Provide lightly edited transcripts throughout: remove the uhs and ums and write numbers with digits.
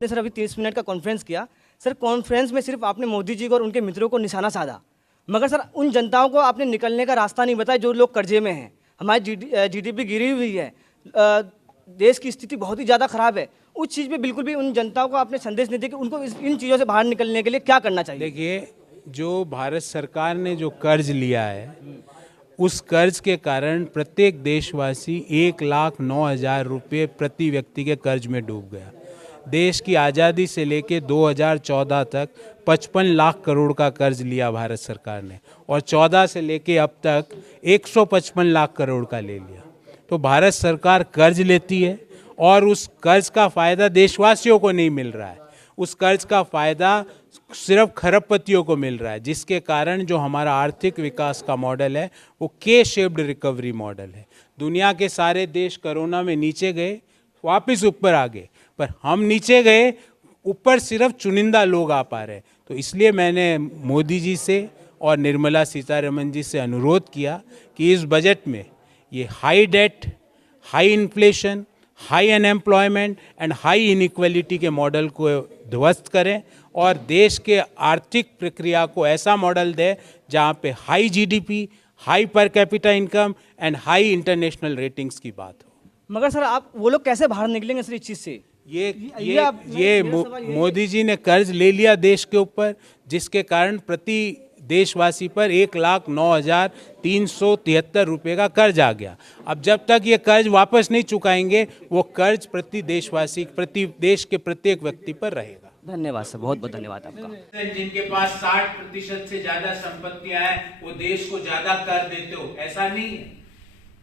ने सर अभी 30 मिनट का कॉन्फ्रेंस किया। सर कॉन्फ्रेंस में सिर्फ आपने मोदी जी को और उनके मित्रों को निशाना साधा, मगर सर उन जनताओं को आपने निकलने का रास्ता नहीं बताया जो लोग कर्जे में हैं। हमारी जीडीपी गिरी हुई है, देश की स्थिति बहुत ही ज़्यादा ख़राब है। उस चीज़ पे बिल्कुल भी उन जनताओं को आपने संदेश नहीं दिया कि उनको इन चीज़ों से बाहर निकलने के लिए क्या करना चाहिए। देखिए, जो भारत सरकार ने जो कर्ज लिया है, उस कर्ज के कारण प्रत्येक देशवासी 1,09,000 रुपये प्रति व्यक्ति के कर्ज में डूब गया। देश की आज़ादी से लेकर 2014 तक 55 लाख करोड़ का कर्ज लिया भारत सरकार ने, और 14 से लेकर अब तक 155 लाख करोड़ का ले लिया। तो भारत सरकार कर्ज लेती है और उस कर्ज का फ़ायदा देशवासियों को नहीं मिल रहा है। उस कर्ज का फ़ायदा सिर्फ खरबपतियों को मिल रहा है, जिसके कारण जो हमारा आर्थिक विकास का मॉडल है वो के शेप्ड रिकवरी मॉडल है। दुनिया के सारे देश कोरोना में नीचे गए, वापस ऊपर आ गए, पर हम नीचे गए, ऊपर सिर्फ चुनिंदा लोग आ पा रहे। तो इसलिए मैंने मोदी जी से और निर्मला सीतारमण जी से अनुरोध किया कि इस बजट में ये high debt, high inflation, high unemployment and high inequality के मॉडल को ध्वस्त करें और देश के आर्थिक प्रक्रिया को ऐसा मॉडल दें जहाँ पे high GDP, high per capita income and high international ratings की बात हो। मगर सर आप वो लोग कैसे बाहर निकलेंगे सर इस चीज़ से? मोदी जी ने कर्ज ले लिया देश के ऊपर, जिसके कारण प्रति देशवासी पर 1,09,373 रुपये का कर्ज आ गया। अब जब तक ये कर्ज वापस नहीं चुकाएंगे, वो कर्ज प्रति देशवासी, प्रति देश के प्रत्येक व्यक्ति पर रहेगा। धन्यवाद सर, बहुत बहुत धन्यवाद आपका। जिनके पास 60% से ज्यादा संपत्तियां हैं वो देश को ज्यादा कर देते हो, ऐसा नहीं है।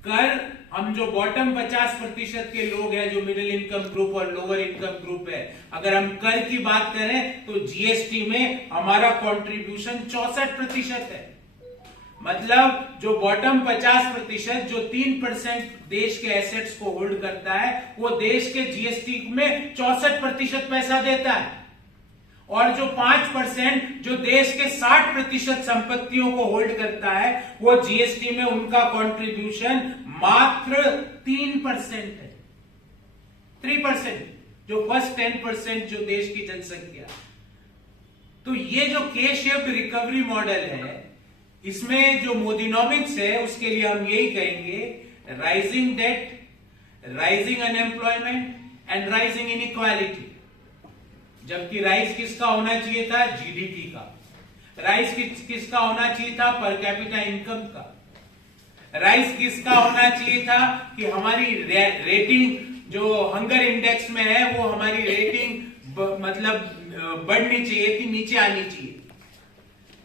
कर हम जो बॉटम 50% के लोग हैं, जो मिडिल इनकम ग्रुप और लोअर इनकम ग्रुप है, अगर हम कर की बात करें तो जीएसटी में हमारा कंट्रीब्यूशन 64% है। मतलब जो बॉटम 50%, जो 3% देश के एसेट्स को होल्ड करता है, वो देश के जीएसटी में 64% पैसा देता है। और जो 5% जो देश के 60% संपत्तियों को होल्ड करता है, वो जीएसटी में उनका कंट्रीब्यूशन मात्र 3% है। 3%, जो फर्स्ट 10% जो देश की जनसंख्या। तो ये जो के शेप्ड रिकवरी मॉडल है, इसमें जो मोदीनॉमिक्स है, उसके लिए हम यही कहेंगे, rising debt, rising unemployment and rising inequality. जबकि राइज किसका होना चाहिए था? जीडीपी का। राइज किसका होना चाहिए था? पर कैपिटा इनकम का। राइज किसका होना चाहिए था कि हमारी रेटिंग जो हंगर इंडेक्स में है, वो हमारी रेटिंग मतलब बढ़नी चाहिए थी, नीचे आनी चाहिए।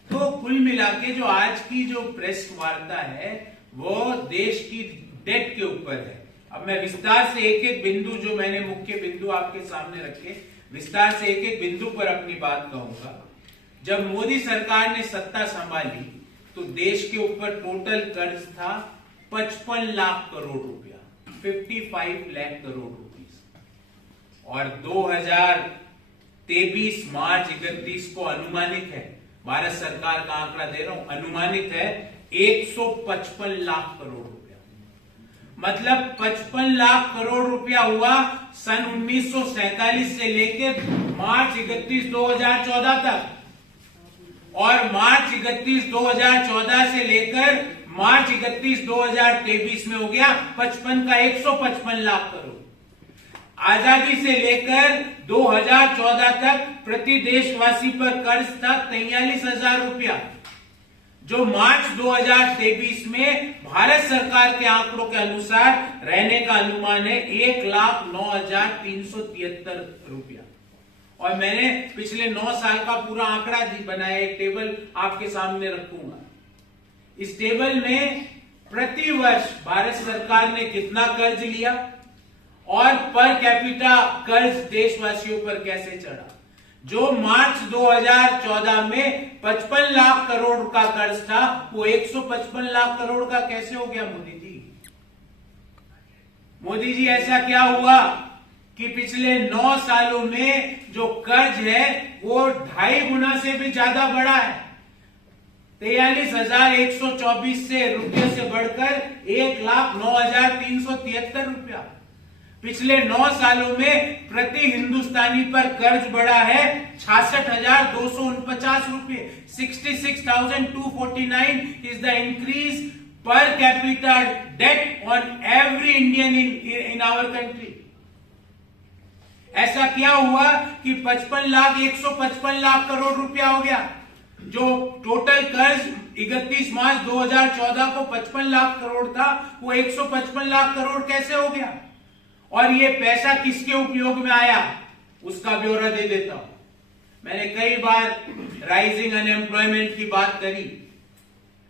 तो कुल मिला के जो आज की जो प्रेस वार्ता है, वो देश की डेट के ऊपर है। अब मैं विस्तार से एक एक बिंदु, जो मैंने मुख्य बिंदु आपके सामने रखे, विस्तार से एक एक बिंदु पर अपनी बात कहूंगा। जब मोदी सरकार ने सत्ता संभाली तो देश के ऊपर टोटल कर्ज था 55 लाख करोड़ रुपया, 55 लाख करोड़ रुपीस। और 2023 मार्च 31 को अनुमानित है, भारत सरकार का आंकड़ा दे रहा हूं, अनुमानित है 155 लाख करोड़ रुपया। मतलब 55 लाख करोड़ रुपया हुआ सन 1947 से लेकर मार्च 31, 2014 तक, और मार्च 31, 2014 से लेकर मार्च 31, 2023 में हो गया 55 का 155 लाख करोड़। आजादी से लेकर 2014 तक प्रति देशवासी पर कर्ज था 43,000 रुपया, जो मार्च 2023 में भारत सरकार के आंकड़ों के अनुसार रहने का अनुमान है 1,09,373 रुपया। और मैंने पिछले 9 साल का पूरा आंकड़ा बनाया, एक टेबल आपके सामने रखूंगा। इस टेबल में प्रति वर्ष भारत सरकार ने कितना कर्ज लिया और पर कैपिटा कर्ज देशवासियों पर कैसे चढ़ा। जो मार्च 2014 में 55 लाख करोड़ का कर्ज था, वो 155 लाख करोड़ का कैसे हो गया? मोदी जी, मोदी जी, ऐसा क्या हुआ कि पिछले 9 सालों में जो कर्ज है वो 2.5 गुना से भी ज्यादा बढ़ा है। 43,124 से रुपये से बढ़कर 1,09,373 रुपया। पिछले 9 सालों में प्रति हिंदुस्तानी पर कर्ज बढ़ा है 66,249 रुपए। 66,249 is the increase per capita debt on every Indian in our country. ऐसा क्या हुआ कि 155 लाख करोड़ रुपया हो गया। जो टोटल कर्ज 31 मार्च 2014 को 55 लाख करोड़ था, वो 155 लाख करोड़ कैसे हो गया? और ये पैसा किसके उपयोग में आया, उसका ब्यौरा दे देता हूं। मैंने कई बार राइजिंग अनएम्प्लॉयमेंट की बात करी,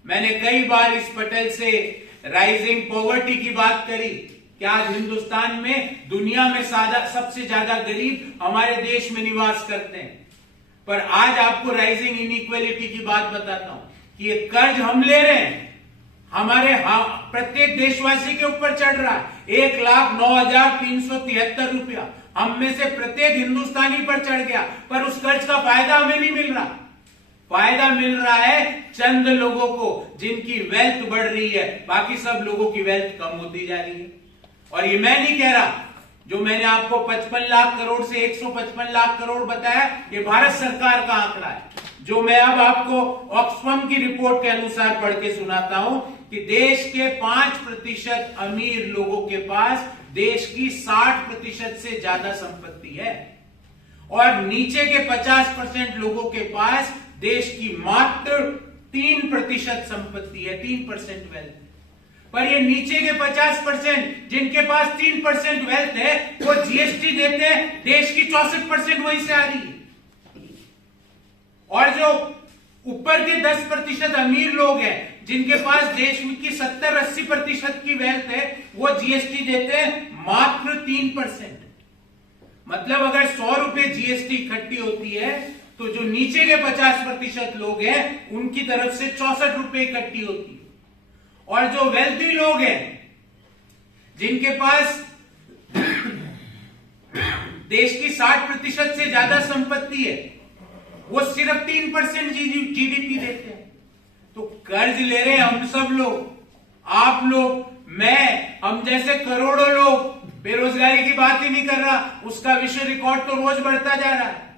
मैंने कई बार इस पटल से राइजिंग पॉवर्टी की बात करी कि आज हिंदुस्तान में दुनिया में सबसे ज्यादा गरीब हमारे देश में निवास करते हैं। पर आज आपको राइजिंग इनइक्वालिटी की बात बताता हूं कि ये कर्ज हम ले रहे हैं, हमारे प्रत्येक देशवासी के ऊपर चढ़ रहा है। 1,09,373 रुपया हम में से प्रत्येक हिंदुस्तानी पर चढ़ गया, पर उस कर्ज का फायदा हमें नहीं मिल रहा। फायदा मिल रहा है चंद लोगों को जिनकी वेल्थ बढ़ रही है, बाकी सब लोगों की वेल्थ कम होती जा रही है। और ये मैं नहीं कह रहा, जो मैंने आपको 55 लाख करोड़ से 155 लाख करोड़ बताया, ये भारत सरकार का आंकड़ा है। जो मैं अब आपको ऑक्सफैम की रिपोर्ट के अनुसार पढ़ के सुनाता हूं कि देश के 5% अमीर लोगों के पास देश की 60% से ज्यादा संपत्ति है, और नीचे के 50% लोगों के पास देश की मात्र 3% संपत्ति है, 3% वेल्थ। पर ये नीचे के 50% जिनके पास 3% वेल्थ है, वो जीएसटी देते हैं, देश की 64% वहीं से आ रही है। और जो ऊपर के 10% अमीर लोग हैं, जिनके पास देश की 70-80% की वेल्थ है, वो जीएसटी देते हैं मात्र 3%। मतलब अगर 100 रुपए जीएसटी इकट्ठी होती है, तो जो नीचे के 50% लोग हैं, उनकी तरफ से 64 रुपए इकट्ठी होती है। और जो वेल्थी लोग हैं, जिनके पास देश की 60% से ज्यादा संपत्ति है, वो सिर्फ 3% जीडीपी देते हैं। तो कर्ज ले रहे हैं हम सब लोग, आप लोग, मैं, हम जैसे करोड़ों लोग। बेरोजगारी की बात ही नहीं कर रहा, उसका विश्व रिकॉर्ड तो रोज बढ़ता जा रहा है।